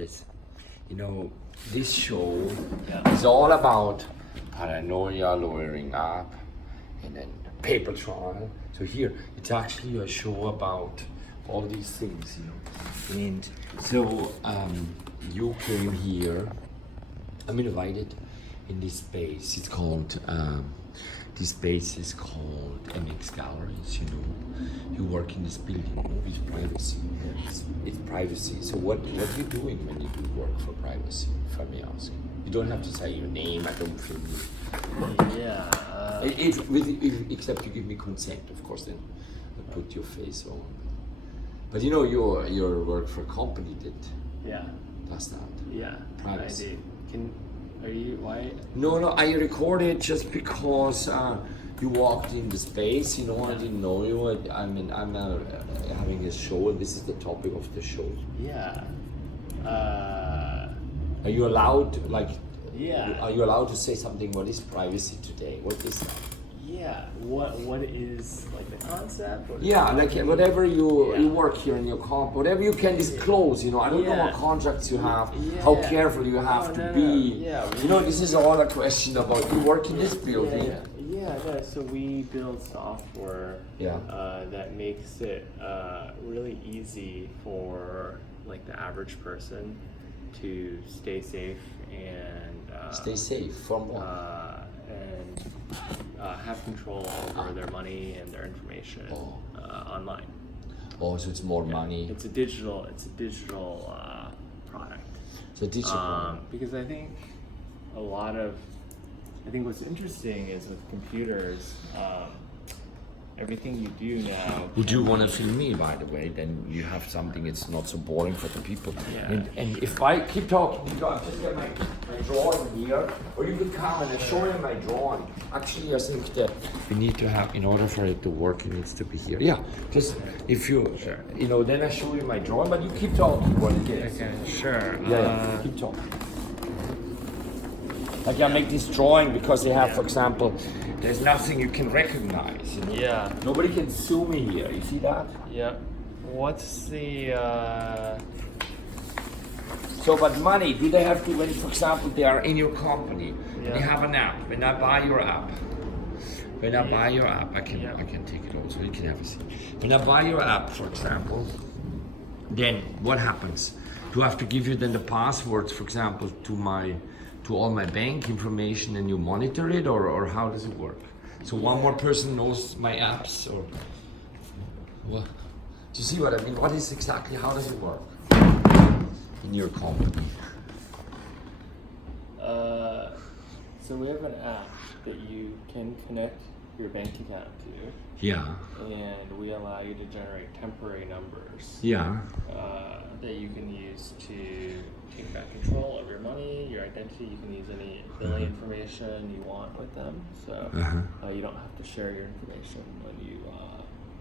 this. You know, this show is all about paranoia, lowering up, and then paper trial. So here, it's actually a show about all these things, you know. And so you came here. I'm invited in this space. It's called. This space is called MX Galleries. You know, you work in this building. You know, it's privacy. It's privacy. So what are you doing when you do work for privacy? If I may ask. You don't have to say your name. I don't feel you. Yeah. Except you give me consent, of course. Then I put your face on. But you know, your work for a company that does that. Yeah. Privacy. I do. Why? No, I recorded just because you walked in the space, you know, I didn't know you. I'm having a show, and this is the topic of the show. Yeah. Are you allowed, are you allowed to say something? What is privacy today? What is that? Yeah. What is like the concept? Whatever you work here in your comp, whatever you can disclose, you know. I don't know what contracts you have, how careful you have to be. You know, this is all a question about you work in this building. So we build software that makes it really easy for like the average person to stay safe and stay safe from what? And have control over their money and their information online. Oh, so it's more money. It's a digital product. It's a digital product. Because I think what's interesting is with computers, everything you do now. Would you want to film me, by the way? Then you have something. It's not so boring for the people. Yeah. And if I keep talking, you can just get my drawing here, or you could come and show you my drawing. Actually, I think that we need to have, in order for it to work, it needs to be here. Yeah, just if you, you know, then I show you my drawing, but you keep talking what it is. Okay, sure. Keep talking. Like I make this drawing because they have, for example, there's nothing you can recognize. You know? Yeah. Nobody can sue me here. You see that? Yeah. What's the? So, but money, do they have to, when, for example, they are in your company, they have an app. When I buy your app, I can take it also. You can have a seat. When I buy your app, for example, then what happens? Do I have to give you then the passwords, for example, to all my bank information, and you monitor it, or how does it work? So one more person knows my apps, or what? Do you see what I mean? What is exactly, how does it work in your company? So we have an app that you can connect your bank account to. Yeah. And we allow you to generate temporary numbers. Yeah. That you can use to take back control of your money, your identity. You can use any billing information you want with them. So you don't have to share your information when you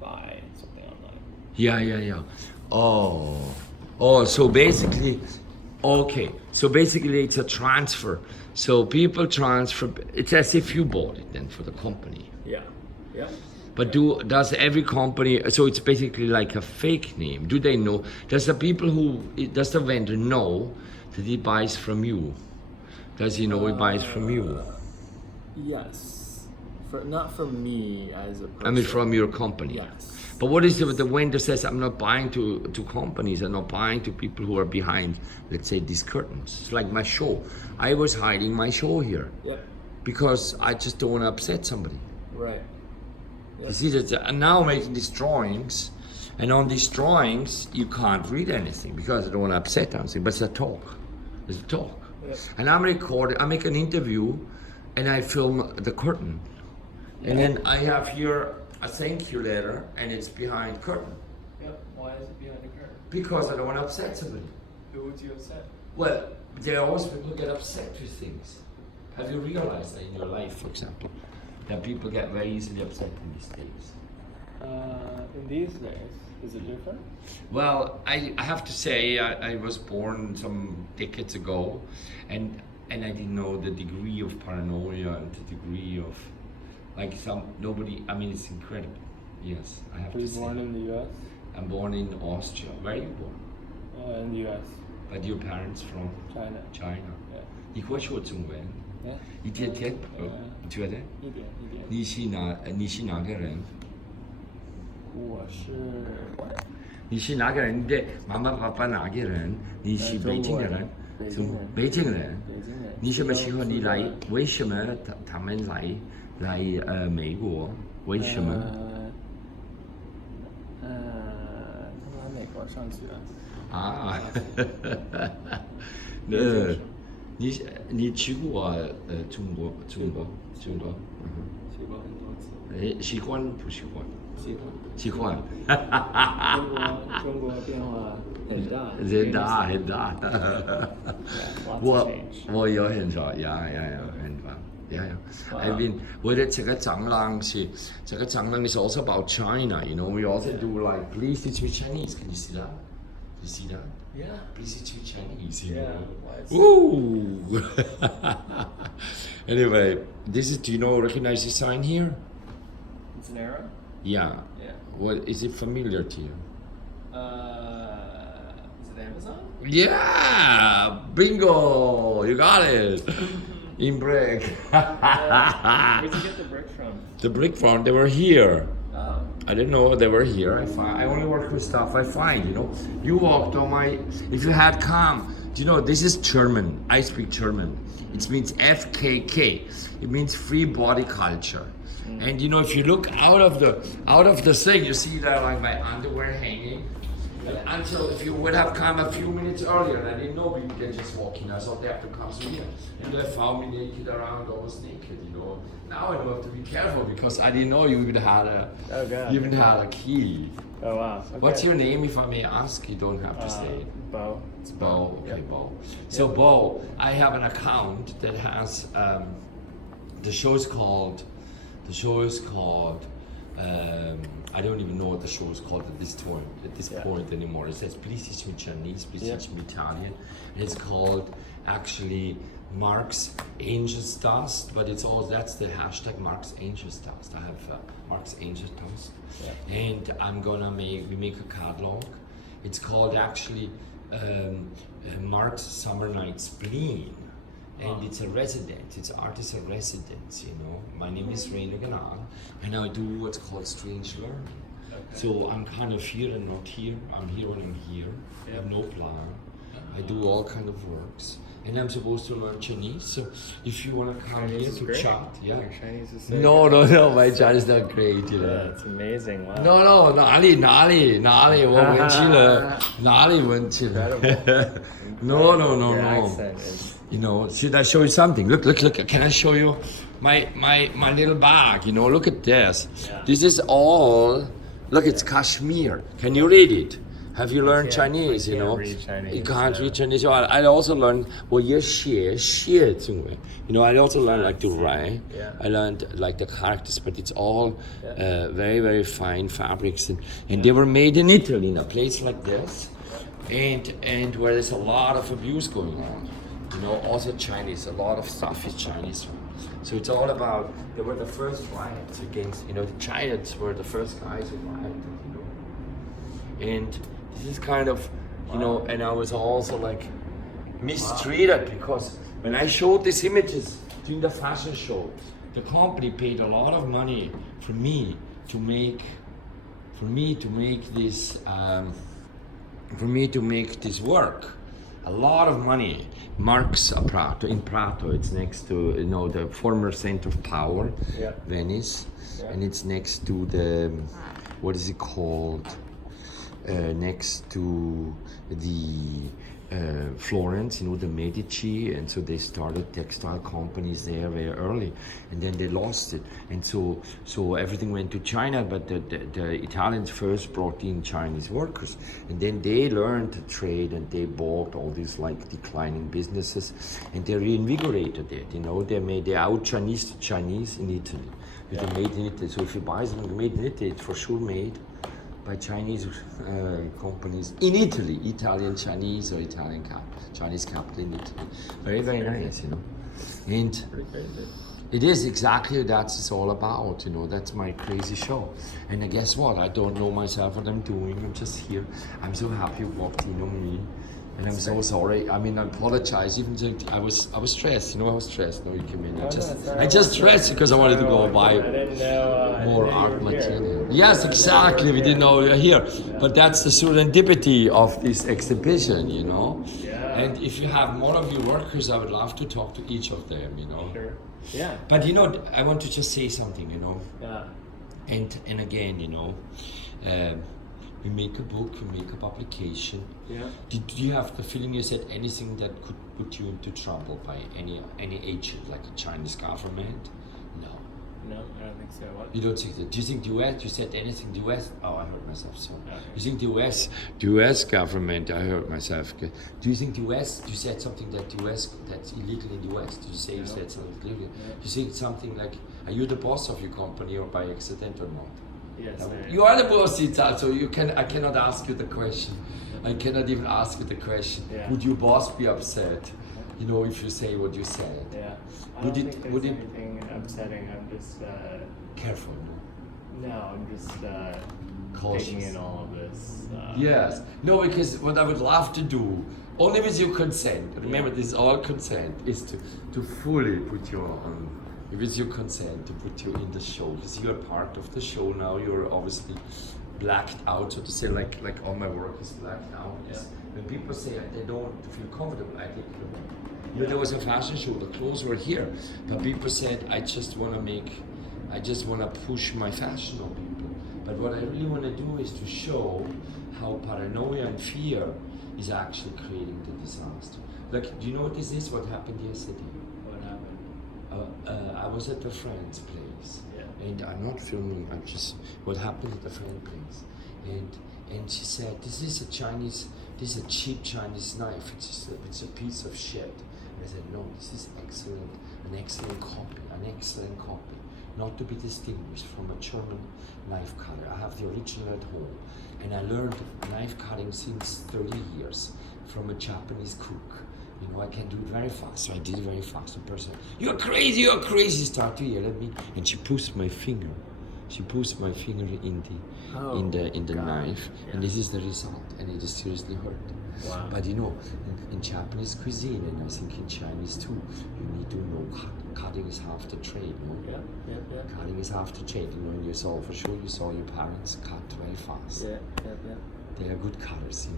buy something online. Yeah. Oh, so basically, it's a transfer. So people transfer, it's as if you bought it then for the company. Yeah. But does every company, so it's basically like a fake name. Do they know, does the vendor know that he buys from you? Does he know he buys from you? Yes. Not from me as a person. I mean from your company. Yes. But what is it if the vendor says, I'm not buying to companies, I'm not buying to people who are behind, let's say, these curtains. It's like my show. I was hiding my show here. Yep. Because I just don't want to upset somebody. Right. Yep. You see that I'm now making these drawings, and on these drawings you can't read anything because I don't want to upset anything, but it's a talk. It's a talk. Yep. And I'm recording, I make an interview and I film the curtain. And then I have here a thank you letter, and it's behind curtain. Yep. Why is it behind the curtain? Because I don't want to upset somebody. Who would you upset? Well, there are always people who get upset with things. Have you realized that in your life, for example, that people get very easily upset in these days? In these days, is it different? Well, I have to say, I was born some decades ago, and I didn't know the degree of paranoia and the degree of, it's incredible. Yes, I have to say. Were you born in the U.S.? I'm born in Austria. Where are you born? In the U.S. But your parents from China. China. 你会说中文？ Yeah. 一点点，觉得？一点。你是哪个人？我是你是哪个人？你的妈妈爸爸哪个人？你是北京的人？北京人。你什么时候你来？为什么他们来美国？为什么？他们来美国上学。啊，你去过中国？去过很多次。哎，喜欢不喜欢？喜欢。中国变化很大。很大。我有很少，很大。I've been. 我的这个长廊是 also about China. You know, we also do like please teach me Chinese. Can you see that? You see that? Yeah. Please teach me Chinese. You Yeah. know? Woo! Anyway, this is. Do you recognize the sign here? It's an arrow. Yeah. Yeah. What is it familiar to you? Is it Amazon? Yeah, bingo! You got it. In brick. Where'd you get the brick from? The brick farm. They were here. Oh. I didn't know they were here. I only work with stuff I find. You walked on my. If you had come, this is German. I speak German. It means FKK. It means free body culture. And if you look out of the thing, you see that like my underwear hanging. And until if you would have come a few minutes earlier, and I didn't know people can just walk in. I thought they have to come through here. And they found me naked around, almost naked. Now I know I have to be careful because I didn't know you even had a key. Oh wow. Okay. What's your name, if I may ask? You don't have to say it. Bo. It's Bo. Okay, Yep. Bo. So Bo, I have an account that has the show is called. I don't even know what the show is called at this point anymore. It says please teach me Chinese, please teach me Italian. And it's called actually Mark's Angel's Dust, but that's the hashtag Mark's Angel's Dust. I have Mark's Angel's Dust. Yeah. And we make a catalog. It's called actually Mark's Summer Night Spleen. And it's a residence, it's artist residence, My name is Rainer Ganal, and I do what's called strange learning. Okay. So I'm kind of here and not here. I'm here when I'm here. I have no plan. I do all kind of works. And I'm supposed to learn Chinese, so if you want to come Chinese here to chat, yeah. Your Chinese is so No, my Chinese is not great, Yeah, it's amazing. Wow. No, 哪里，我问题了，哪里问题了 No. Your accent is... Should I show you something? Look, can I show you my little bag? Look at this. Yeah. This is all, look, it's Kashmir. Can you read it? Have you learned Chinese, I can't read Chinese, You can't read Chinese. I also learned, I also learned like to write. Yeah. I learned like the characters, but it's all very, very fine fabrics. And they were made in Italy, in a place like this. And where there's a lot of abuse going on. Also Chinese, a lot of stuff is Chinese. So it's all about, they were the first riots against, the Chinese were the first guys who rioted, And this is kind of, and I was also like mistreated because when I showed these images during the fashion show, the company paid a lot of money for me to make this work. A lot of money. Mark's Prato, in Prato, it's next to the former center of power, Venice, and it's next to the, what is it called? Next to the Florence, the Medici, and so they started textile companies there very early, and then they lost it, and so everything went to China. But the Italians first brought in Chinese workers, and then they learned to trade, and they bought all these like declining businesses, and they reinvigorated it. They out Chinese in Italy. They're made in Italy. So if you buy something made in Italy, it's for sure made by Chinese companies in Italy, Italian Chinese or Chinese capital in Italy. Very, very nice, And it is exactly that's it's all about, That's my crazy show. And guess what? I don't know myself what I'm doing. I'm just here. I'm so happy you walked in on me. And I'm so sorry. I mean, I apologize. Even though I was stressed. I was stressed. No, you came in. I just stressed because I wanted to go buy more art material. Yes, exactly. We didn't know you were here, but that's the serendipity of this exhibition. Yeah. And if you have more of your workers, I would love to talk to each of them. Sure. Yeah. But I want to just say something. Yeah. And again, we make a book, we make a publication. Yeah. Did you have the feeling you said anything that could put you into trouble by any agent, like the Chinese government? No. No, I don't think so. What? You don't think that? Do you think the US? You said anything? The US? Oh, I heard myself. Sorry. Okay. You think the US government? I heard myself. Do you think the US? You said something that the US that's illegal in the US. Did you say you said something illegal? No. You think something like, are you the boss of your company or by accident or not? Yes. You are the boss, Ita, so I cannot ask you the question. I cannot even ask you the question. Yeah. Would your boss be upset? If you say what you said. Yeah. I Would don't it- think would there's it- anything upsetting. I'm just Careful. I'm just Cautious. taking in all of this. Yes. No, because what I would love to do, only with your consent, remember this is all consent, is to fully put you on, with your consent, to put you in the show. Because you're part of the show now, you're obviously blacked out, so to say, like all my work is blacked out. Yeah. When people say they don't feel comfortable, I take it away. There was a fashion show, the clothes were here, but people said, I just want to push my fashion on people. But what I really want to do is to show how paranoia and fear is actually creating the disaster. Like, do you know what this is? What happened yesterday? What happened? I was at a friend's place, Yeah. and I'm not filming. I'm just what happened at the friend's place, and she said, "This is a cheap Chinese knife. It's a piece of shit." And I said, "No, this is excellent, an excellent copy, not to be distinguished from a German knife cutter. I have the original at home, and I learned knife cutting since 30 years from a Japanese cook. I can do it very fast, so I did it very fast. The person, you're crazy, start to yell at me, and she pushed my finger. She pushed my finger in the knife, Yeah. and this is the result, and it is seriously hurt. Wow. But in Japanese cuisine, and I think in Chinese too, you need to know cutting is half the trade, no? Yeah. Cutting is half the trade, and you saw your parents cut very fast. Yeah. They are good cutters,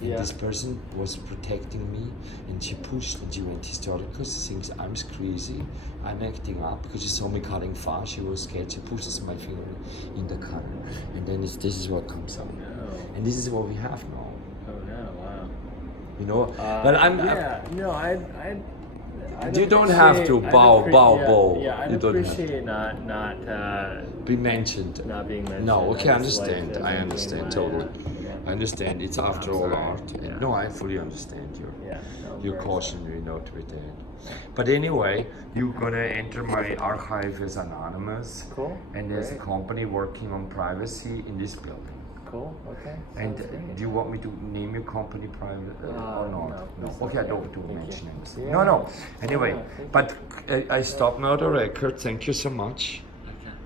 And Yeah. this person was protecting me, and she pushed, and she went hysterical. She thinks I'm crazy, I'm acting up because she saw me cutting fast. She was scared. She pushes my finger in the cutter, and then this is what comes out. No. And this is what we have now. Oh no! Wow. But You don't have to bow. Yeah, I'd You don't have to. appreciate not be mentioned. not being mentioned. No, okay, I I just like understand. to I maintain understand my, totally. I understand. It's after all sorry. art. Yeah. No, I fully understand your Yeah. No, your very cautionary note with that. But anyway, you're gonna enter my archive as anonymous. Cool. And there's a Great. company working on privacy in this building. Cool. Okay. And Sounds great. do you want me to name your company private or not? no. Okay, I don't do Thank you. mention names. Yeah. No. Anyway, No, thank but I stop now the record. Thank you so much.